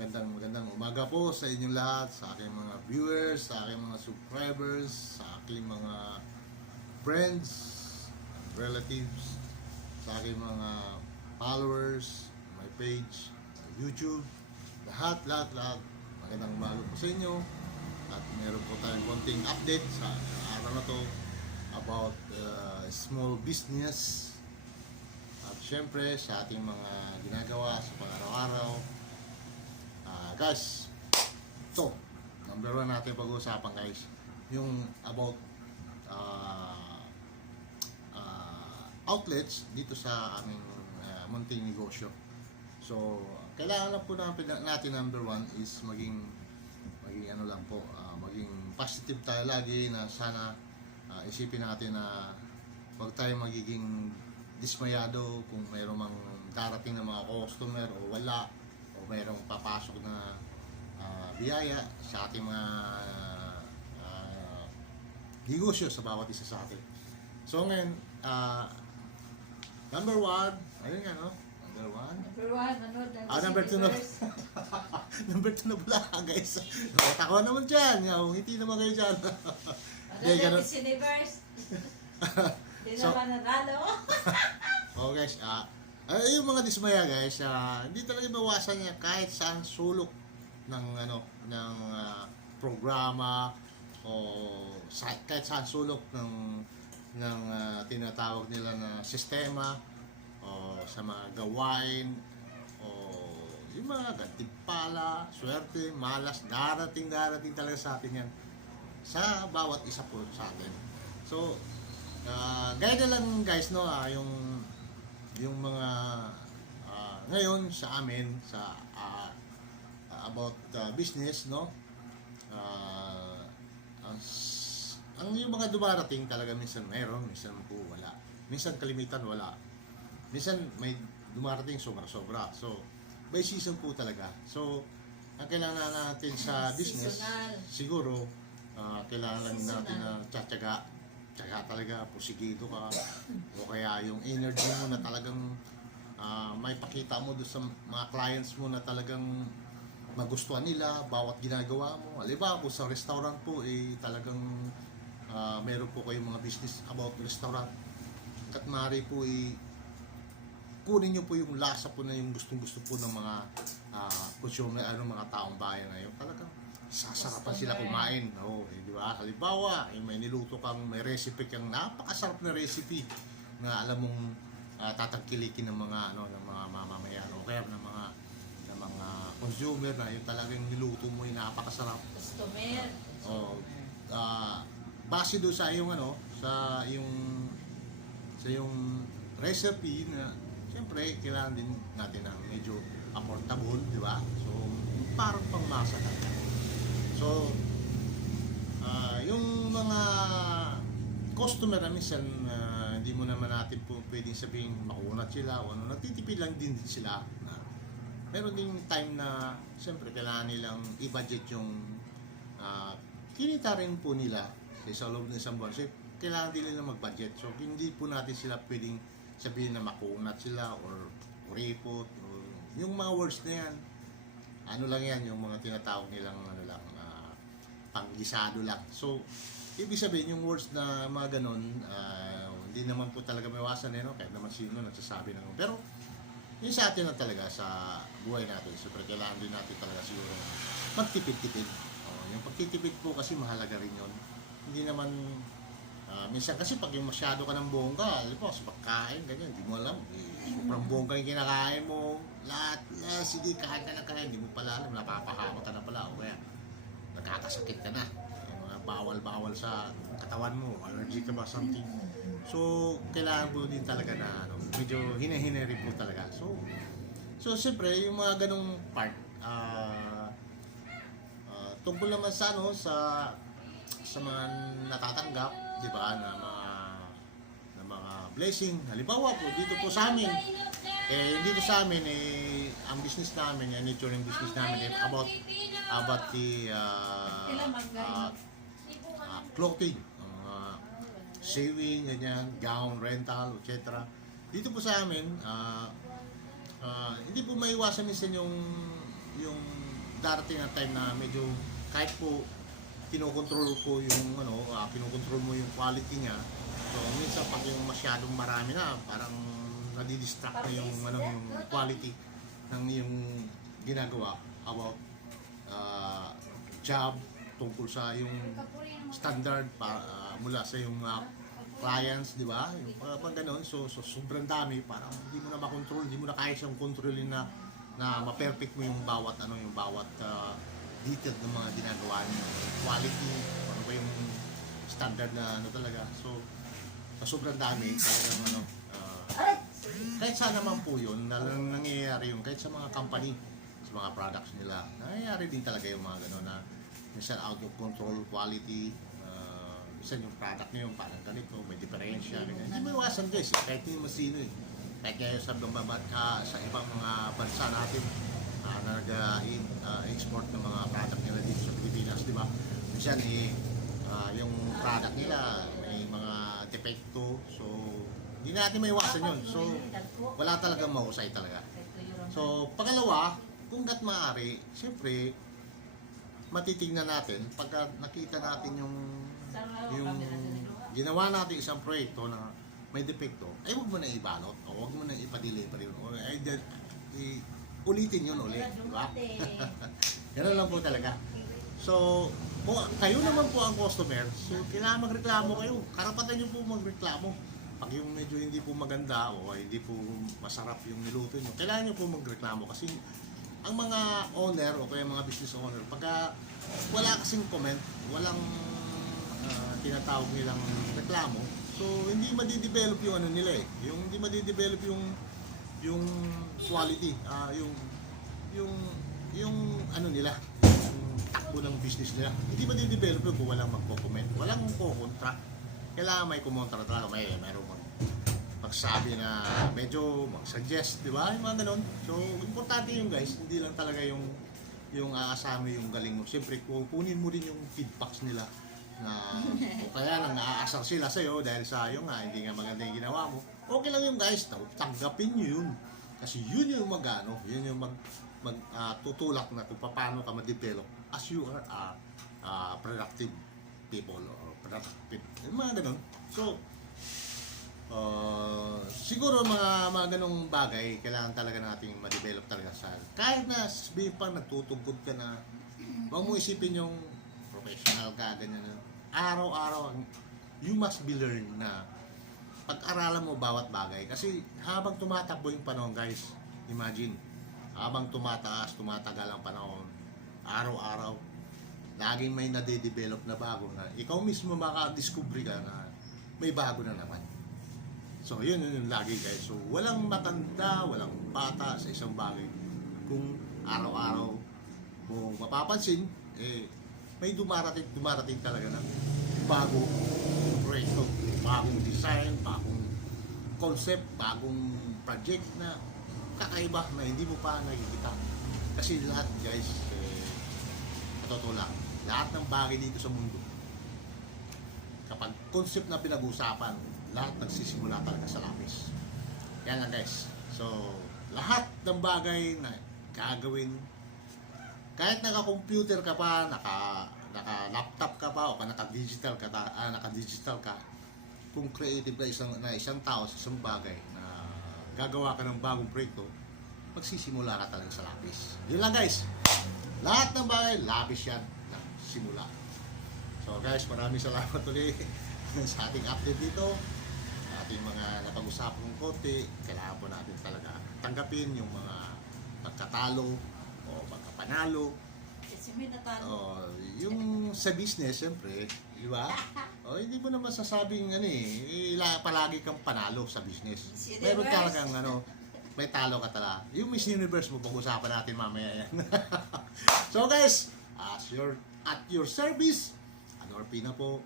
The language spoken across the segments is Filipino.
magandang magandang umaga po sa inyong lahat, sa aking mga viewers, sa aking mga subscribers, sa aking mga friends, relatives, sa aking mga followers, my page, YouTube, lahat, lahat, lahat. Magandang umaga po sa inyo. At meron po tayong konting update sa araw na to about uh, small business at syempre sa ating mga ginagawa sa pang-araw-araw. Ah, guys, ito, number one natin pag-uusapan guys, yung about ah, ah, outlets dito sa aming uh, munting negosyo. So, kailangan lang po natin, natin number one is maging maging ano lang po, ah, maging positive tayo lagi na sana ah, isipin natin na huwag tayo magiging dismayado kung mayroong mang darating na mga customer o wala mayroong papasok na ah, biyaya sa ating mga ah, negosyo sa bawat isa sa atin. So ngayon, ah, number one, ayun nga no? Number one, Number one, ano, Ah, number two na. number two na pala, guys. Nakatakwa naman dyan. Nga, Ngiti naman kayo dyan. Ano, Hindi, ganun. Miss Universe. Hindi So- naman nanalo. oh, guys. Ah, ah, yung mga dismaya, guys, ah, hindi talaga mawasan niya kahit saan sulok ng, ano, ng ah, programa o sa, kahit saan sulok ng ng ah, tinatawag nila na sistema o sa mga gawain o yung mga gantimpala, swerte, malas, darating, darating talaga sa atin yan sa bawat isa po sa atin. So, ah gaya na lang guys, no, ah, yung yung mga ah, ngayon sa amin sa ah, about ah, business, no? Ah, ang, s- ang yung mga dumarating talaga minsan meron, minsan po wala. Minsan kalimitan wala. Minsan may dumarating sobra-sobra. So, by season po talaga. So, ang kailangan natin sa business, Seasonal. siguro, ah, kailangan lang natin na Seasonal. tsatsaga. Tsaga talaga, pusigido ka. o kaya yung energy mo na talagang ah, may pakita mo doon sa mga clients mo na talagang magustuhan nila bawat ginagawa mo. Halimbawa po sa restaurant po, eh talagang ah, meron po kayong mga business about restaurant. At maaari po eh, kunin nyo po yung lasa po na yung gustong-gusto po ng mga ah, consumer, ano, mga taong bayan ngayon. Talagang sasarapan sila kumain. Oo, eh, di ba? Halimbawa, eh, may niluto kang, may recipe kang napakasarap na recipe na alam mong ah, tatangkilikin ng mga ano ng mga mamamayan o kaya ng mga ng mga consumer na yung talagang niluto mo yung napakasarap Customer. Oh, ah base do sa yung ano, sa yung sa yung recipe na siyempre kailangan din natin na medyo affordable, di ba? So, parang pangmasa talaga. So, ah yung mga customer na minsan ah, hindi mo naman natin po pwedeng sabihin makunat sila o ano, nagtitipid lang din sila na meron ding time na siyempre kailangan nilang i-budget yung ah, kinita rin po nila sa loob ng isang buwan. So, kailangan din nila mag-budget. So, hindi po natin sila pwedeng sabihin na makunat sila or kuripot or yung mga words na yan. Ano lang yan, yung mga tinatawag nilang ano lang, panggisado lang. So, ibig sabihin yung words na mga ganun, ah, hindi naman po talaga may iwasan eh, no? kahit naman sino nagsasabi ng Pero, yun sa atin na talaga sa buhay natin. Siyempre, kailangan din natin talaga siguro magtipid-tipid. Oh, yung pagtitipid po kasi mahalaga rin yun. Hindi naman, ah, minsan kasi pag yung masyado ka ng bongga, alam mo, sa pagkain, ganyan, hindi mo alam. Eh, sobrang bongga yung kinakain mo, lahat, ah, sige, kain ka na kain, hindi mo pala alam, napapahamak ka na pala, o kaya, nagkakasakit ka na. Mga bawal-bawal sa katawan mo, allergy ka ba, something. So, kailangan po din talaga na ano, medyo hinahinay rin po talaga. So, so siyempre, yung mga ganong part, ah, ah, tungkol naman sa ano, sa sa mga natatanggap, di ba, na mga mga blessing. Halimbawa po, dito po sa amin, eh, dito sa amin, eh, ang business namin, yung nature ng business namin, eh, about, about the, uh, mag- uh, clothing, uh, sewing, ganyan, gown, rental, etc. Dito po sa amin, ah, ah, hindi po maiwasan minsan yung yung darating ang time na medyo kahit po kinokontrol ko yung ano, uh, kinokontrol mo yung quality niya. So minsan pag yung masyadong marami na, parang nadidistract na yung ano yung quality ng yung ginagawa about uh, job tungkol sa yung standard pa, ah, mula sa yung ah, clients, di ba? Yung mga pang ganun. So, so, sobrang dami. Parang hindi mo na makontrol, hindi mo na kaya siyang kontrolin na na ma-perfect mo yung bawat ano yung bawat ah, detail ng mga ginagawa niyo. Quality, ano ba yung standard na ano talaga. So, sa sobrang dami, talagang ano, ah, kahit saan naman po yun, na lang nangyayari yung kahit sa mga company, sa mga products nila, nangyayari din talaga yung mga gano'n na minsan out of control quality, uh, minsan yung product nyo yung parang ganito, may diferensya. Hindi mo iwasan guys, eh, kahit hindi mo sino eh. Kahit ngayon sa, ka, sa ibang mga bansa natin, uh, na nag-export ng mga product nila dito sa Pilipinas, di ba? Minsan eh, ah, yung product nila may mga depekto, so hindi natin maiwasan yun. So, wala talagang mahusay talaga. So, pangalawa, kung gat maaari, siyempre, matitignan natin, pagka nakita natin yung yung ginawa natin isang proyekto na may depekto, ay huwag mo na ibalot o huwag mo na ipa-delivery o ay di- i- ulitin yun ulit, di ba? Ganun lang po talaga. So, kung kayo naman po ang customer, so kailangan magreklamo kayo. Karapatan nyo po magreklamo. Pag yung medyo hindi po maganda o hindi po masarap yung niluto nyo, kailangan nyo po magreklamo kasi ang mga owner o kaya mga business owner, pagka wala kasing comment, walang ah, tinatawag nilang reklamo, so hindi madidevelop yung ano nila eh. Yung hindi madidevelop yung yung quality, ah yung yung yung ano nila, yung takbo ng business nila. Hindi madidevelop yun kung walang magko-comment, walang kukontra. Kailangan may kumontra talaga, may meron mag magsabi na medyo mag-suggest, di ba? Yung mga ganun. So, importante yung guys, hindi lang talaga yung yung aasahan mo yung galing mo. Siyempre, kung kunin mo rin yung feedbacks nila na o kaya lang naaasar sila sa'yo dahil sa yung nga, hindi nga maganda yung ginawa mo. Okay lang yung guys, tang- tanggapin nyo yun. Kasi yun yung magano, yun yung mag, mag ah, tutulak na kung paano ka ma-develop as you are a ah, productive people or productive, yung mga ganun. So, Uh, siguro mga mga ganong bagay kailangan talaga nating ma-develop talaga sa kahit na sabihin pa nagtutugkod ka na huwag mo isipin yung professional ka ganyan araw-araw you must be learned na pag-aralan mo bawat bagay kasi habang tumatakbo yung panahon guys imagine habang tumataas tumatagal ang panahon araw-araw laging may nade-develop na bago na ikaw mismo makadiscovery ka na may bago na naman So, yun yun yung lagi guys. So, walang matanda, walang bata sa isang bagay. Kung araw-araw mo mapapansin, eh, may dumarating, dumarating talaga ng bago proyekto, bagong design, bagong concept, bagong project na kakaiba na hindi mo pa nakikita. Kasi lahat guys, eh, totoo lang, lahat ng bagay dito sa mundo, kapag concept na pinag-usapan, lahat nagsisimula talaga sa lapis. Yan lang guys. So, lahat ng bagay na gagawin, kahit naka-computer ka pa, naka, naka-laptop ka pa, o ka naka-digital ka, ta- ah, naka-digital ka, kung creative ka isang, na isang tao sa isang bagay na gagawa ka ng bagong proyekto, magsisimula ka talaga sa lapis. Yun lang guys. Lahat ng bagay, lapis yan na simula. So guys, maraming salamat ulit sa ating update dito. Sa ating mga napag-usapan ng konti, kailangan po natin talaga tanggapin yung mga pagkatalo o pagkapanalo. Si May natalo. O, yung sa business, siyempre, di ba? O, hindi mo naman sasabing ano eh, ila, palagi kang panalo sa business. Miss Meron Universe. talagang ano, may talo ka talaga. Yung Miss Universe mo, pag-usapan natin mamaya yan. so guys, as your, at your service, Ador Pina po.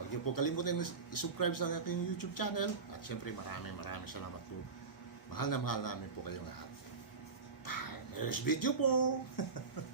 Huwag niyo po kalimutan i-subscribe sa ating YouTube channel. At syempre maraming maraming salamat po. Mahal na mahal namin po kayong lahat. Next video po!